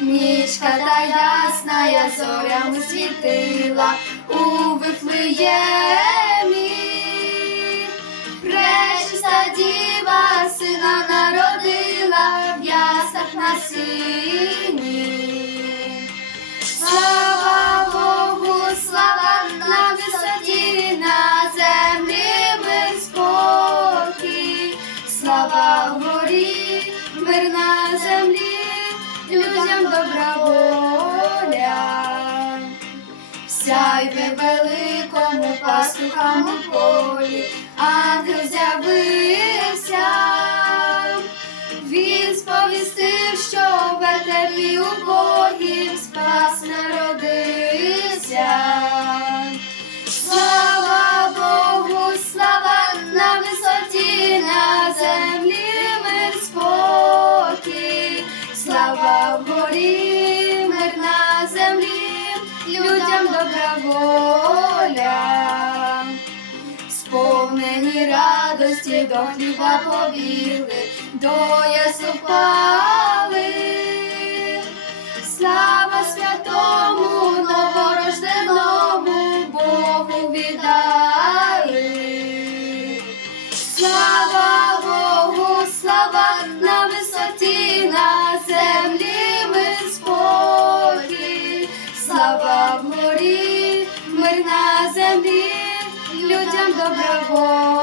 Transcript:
Нічка та ясна, зорями світила у Вифлеємі. Пречиста діва сина народила в ясах на сині. Добра воля. Сяйве великому пастухам у полі, ангел з'явився. Він сповістив, що в Вертепі у Богів людям добра воля. Сповнені радості до хліба побігли, до ясу слава в морі, мир на землі, людям добра воля.